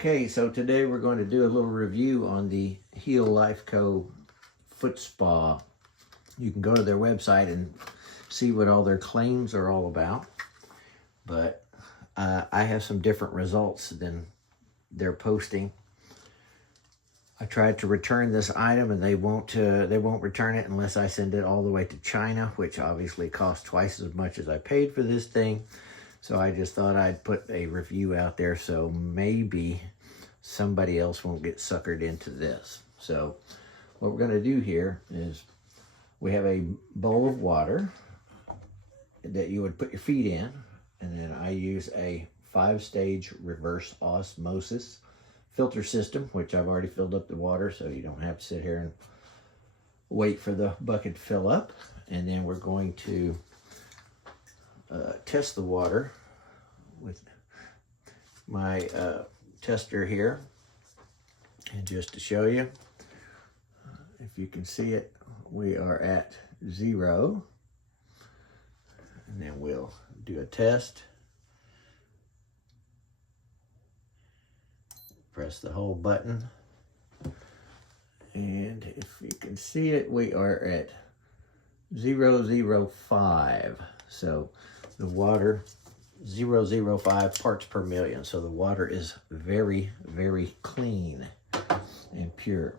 Okay, so today we're going to do a little review on the Healifeco foot spa. You can go to their website and see what all their claims are all about, but I have some different results than they're posting. I tried to return this item and they won't return it unless I send it all the way to China, which obviously costs twice as much as I paid for this thing. So I just thought I'd put a review out there so maybe somebody else won't get suckered into this. So what we're going to do here is we have a bowl of water that you would put your feet in, and then I use a 5-stage reverse osmosis filter system, which I've already filled up the water so you don't have to sit here and wait for the bucket to fill up. And then we're going to test the water with my tester here. And just to show you, if you can see it, we are at 0. And then we'll do a test. Press the whole button. And if you can see it, we are at 0.005. So the water, 0.005 parts per million. So the water is very, very clean and pure.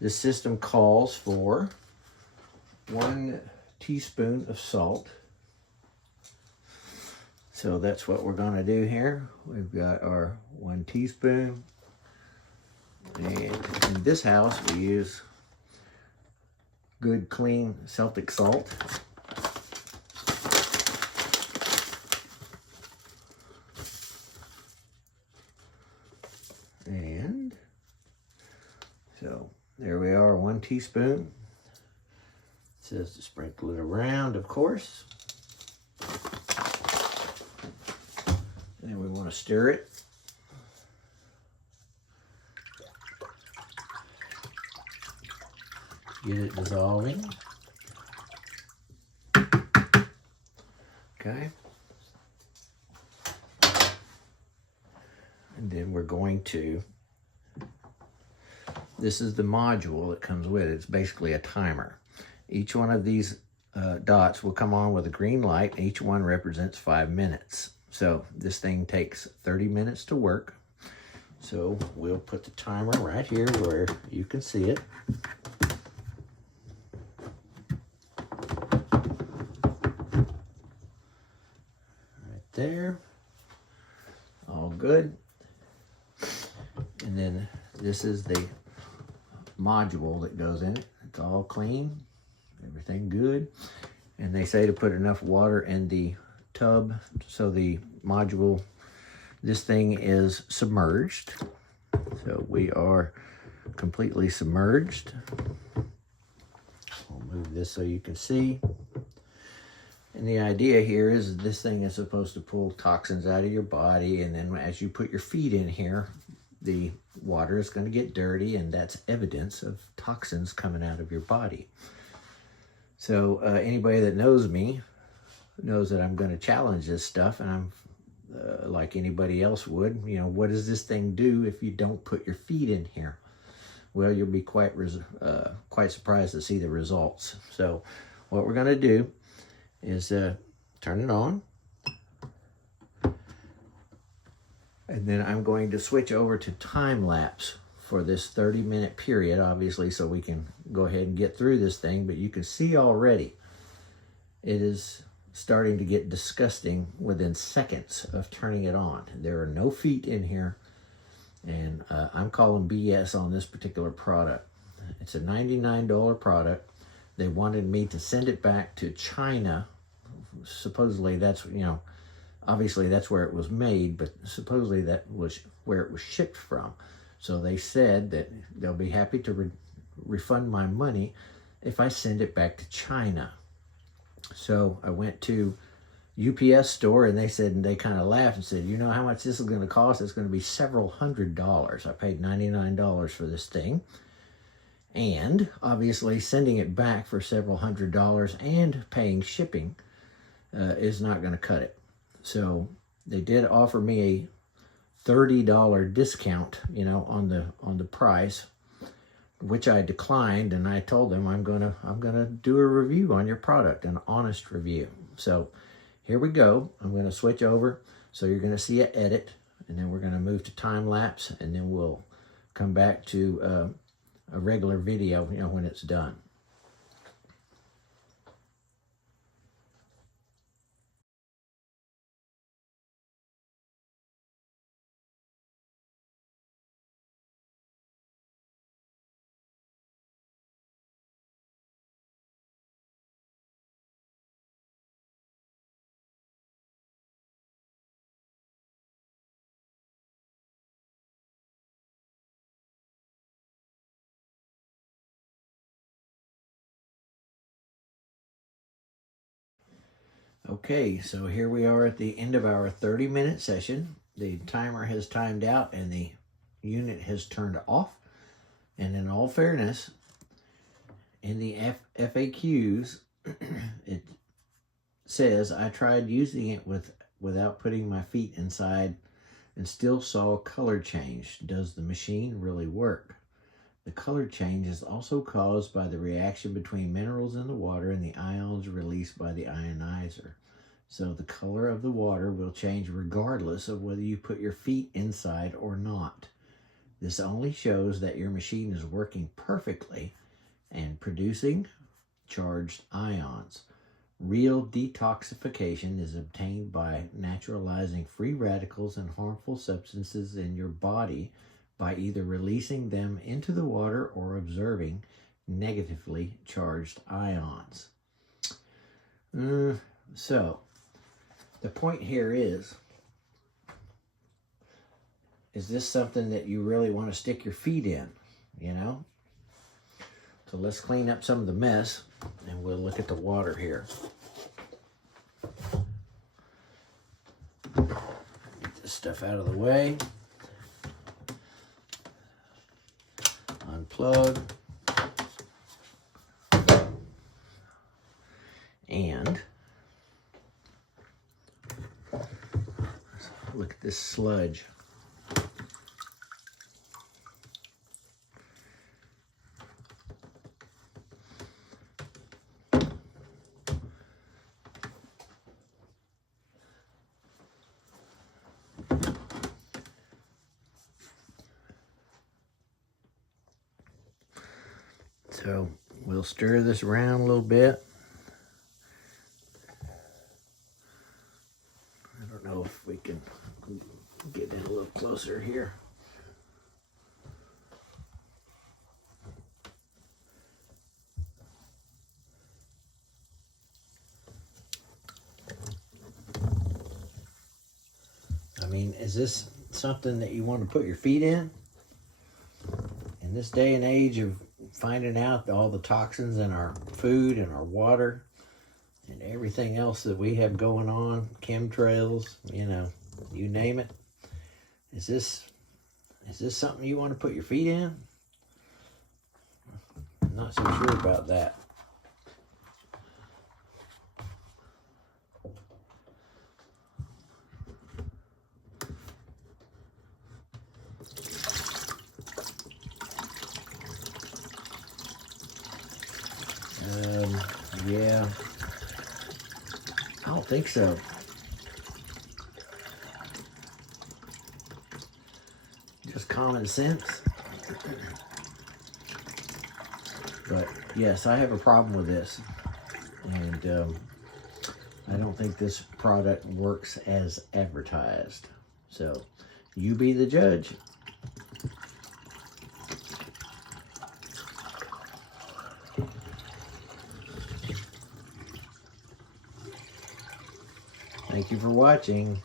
This system calls for 1 teaspoon of salt. So that's what we're going to do here. We've got our 1 teaspoon. And in this house, we use good, clean Celtic salt. And so there we are, 1 teaspoon. It says to sprinkle it around, of course. And we want to stir it. Get it dissolving. Okay. And then we're going to, this is the module that comes with it. It's basically a timer. Each one of these dots will come on with a green light. Each one represents 5 minutes. So this thing takes 30 minutes to work. So we'll put the timer right here where you can see it. Right there. All good. And then this is the module that goes in it. It's all clean, everything good. And they say to put enough water in the tub so the module, this thing is submerged. So we are completely submerged. I'll move this so you can see. And the idea here is this thing is supposed to pull toxins out of your body, and then as you put your feet in here, the water is going to get dirty, and that's evidence of toxins coming out of your body. So anybody that knows me knows that I'm going to challenge this stuff, and I'm like anybody else would. You know, what does this thing do if you don't put your feet in here? Well, you'll be quite surprised to see the results. So what we're going to do is turn it on. And then I'm going to switch over to time lapse for this 30-minute period, obviously, so we can go ahead and get through this thing. But you can see already it is starting to get disgusting within seconds of turning it on. There are no feet in here, and I'm calling BS on this particular product. It's a $99 product. They wanted me to send it back to China. Supposedly that's, you know, obviously that's where it was made, but supposedly that was where it was shipped from. So they said that they'll be happy to refund my money if I send it back to China. So I went to UPS store, and they said, and they kind of laughed and said, you know how much this is going to cost? It's going to be several $100s. I paid $99 for this thing. And obviously sending it back for several $100s and paying shipping is not going to cut it. So they did offer me a $30 discount, you know, on the price, which I declined, and I told them I'm gonna do a review on your product, an honest review. So here we go. I'm gonna switch over. So you're gonna see an edit, and then we're gonna move to time lapse, and then we'll come back to a regular video, you know, when it's done. Okay, so here we are at the end of our 30-minute session. The timer has timed out and the unit has turned off. And in all fairness, in the FAQs, it says, I tried using it without putting my feet inside and still saw color change. Does the machine really work? The color change is also caused by the reaction between minerals in the water and the ions released by the ionizer. So the color of the water will change regardless of whether you put your feet inside or not. This only shows that your machine is working perfectly and producing charged ions. Real detoxification is obtained by naturalizing free radicals and harmful substances in your body by either releasing them into the water or observing negatively charged ions. So, the point here is this something that you really want to stick your feet in, you know? So let's clean up some of the mess, and we'll look at the water here. Get this stuff out of the way. Unplug. And look at this sludge. So we'll stir this around a little bit. I don't know if we can get in a little closer here. I mean, is this something that you want to put your feet in? In this day and age of finding out all the toxins in our food and our water and everything else that we have going on, chemtrails, you know, you name it. Is this something you want to put your feet in? I'm not so sure about that. Yeah, I don't think so. Just common sense. But yes, I have a problem with this, and I don't think this product works as advertised. So you be the judge. Thank you for watching.